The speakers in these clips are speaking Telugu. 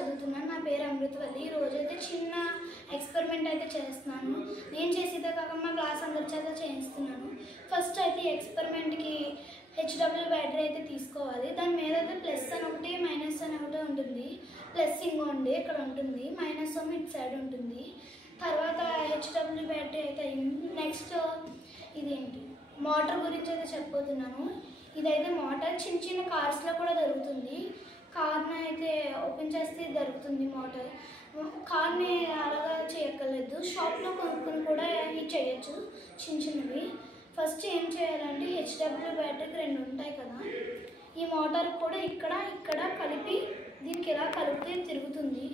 చదువుతున్నాను. నా పేరు అమృతవల్లి. ఈ రోజైతే చిన్న ఎక్స్పెరిమెంట్ అయితే చేస్తున్నాను. నేను చేసేదే కాక మా క్లాస్ అందరి చేత చేయిస్తున్నాను. ఫస్ట్ అయితే ఎక్స్పెరిమెంట్కి హెచ్డబ్ల్యూ బ్యాటరీ అయితే తీసుకోవాలి. దాని మీద అయితే ప్లస్ అని ఒకటి మైనస్ అని ఒకటి ఉంటుంది. ప్లస్ ఇంకోండి ఇక్కడ ఉంటుంది, మైనస్ ఏమో ఇటు సైడ్ ఉంటుంది. తర్వాత హెచ్డబ్ల్యూ బ్యాటరీ అయితే అయింది. నెక్స్ట్ ఇదేంటి మోటార్ గురించి అయితే చెప్పబోతున్నాను. ఇదైతే మోటార్ చిన్న చిన్న కార్స్లో కూడా దొరుకుతుంది. కార్ని అయితే ఓపెన్ చేస్తే దొరుకుతుంది మోటార్. కార్ని అలాగా చేయక్కర్లేదు, షాప్లో కొనుక్కొని కూడా ఇది చేయొచ్చు చిన్న చిన్నవి. ఫస్ట్ ఏం చేయాలంటే హెచ్డబ్ల్యూ బ్యాటరీకి 2 ఉంటాయి కదా, ఈ మోటార్ కూడా ఇక్కడ కలిపి దీనికి ఇలా కలిపితే తిరుగుతుంది.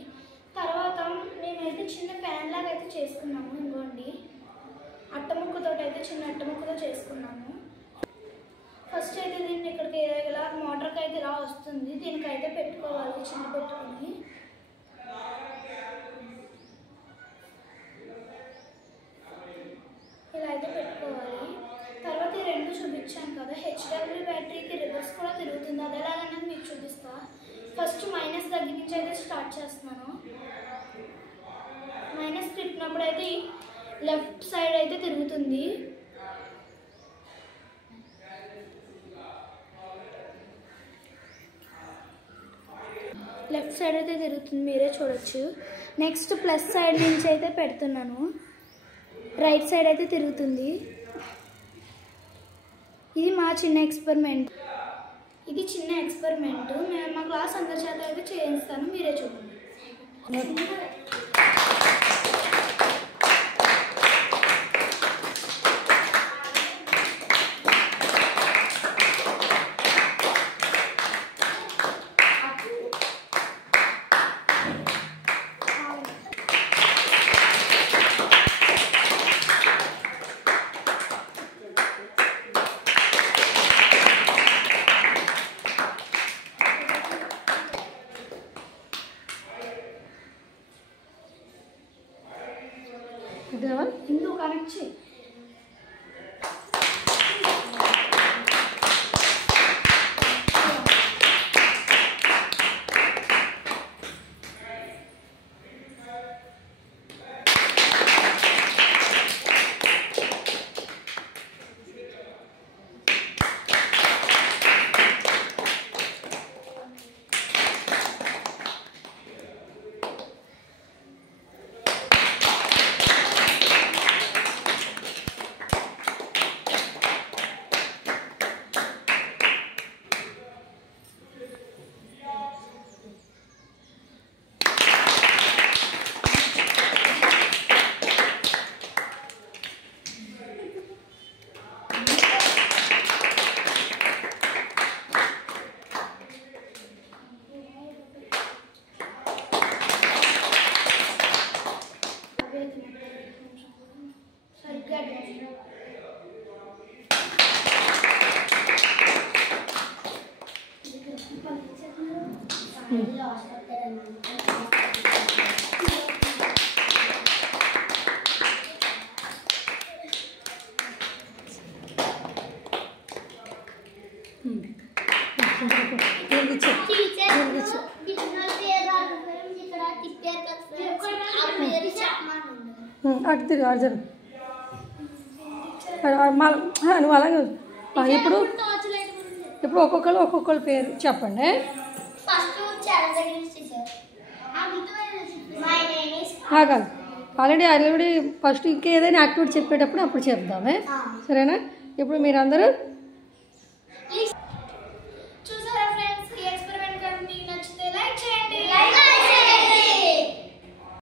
తర్వాత మేమైతే చిన్న ఫ్యాన్ లాగా అయితే చేసుకున్నాము. ఇంకోండి అట్టముక్కతో అయితే చిన్న అట్టముక్కతో చేసుకున్నాము. ఫస్ట్ అయితే దీన్ని ఇక్కడికి ఇలా మోటార్కి అయితే ఇలా వస్తుంది, దీనికైతే పెట్టుకోవాలి. చిన్న పెట్టుకొని ఇలా అయితే పెట్టుకోవాలి. తర్వాత ఈ 2 చూపించాను కదా, హెచ్డబ్ల్యూ బ్యాటరీకి రివర్స్ కూడా తిరుగుతుంది. అది ఎలాగన్నది మీకు చూపిస్తా. ఫస్ట్ మైనస్ దగ్గర నుంచి అయితే స్టార్ట్ చేస్తున్నాను. మైనస్ తిప్పినప్పుడు అయితే లెఫ్ట్ సైడ్ అయితే తిరుగుతుంది. లెఫ్ట్ సైడ్ అయితే తిరుగుతుంది, మీరే చూడొచ్చు. నెక్స్ట్ ప్లస్ సైడ్ నుంచి అయితే పెడుతున్నాను, రైట్ సైడ్ అయితే తిరుగుతుంది. ఇది మా చిన్న ఎక్స్పెరిమెంట్. ఇది చిన్న ఎక్స్పెరిమెంట్ మేము మా క్లాస్ అందరి చేత అయితే చేయిస్తాను, మీరే చూడండి. ఇందులో కనెక్ట్ చేయి. అటు అర్జున్ నువ్వు అలాగే ఇప్పుడు ఒక్కొక్కరు పేరు చెప్పండి. ఆల్రెడీ ఫస్ట్ ఇంకేదైనా యాక్టివిటీ చెప్పేటప్పుడు అప్పుడు చెప్దామే, సరేనా? ఇప్పుడు మీరందరూ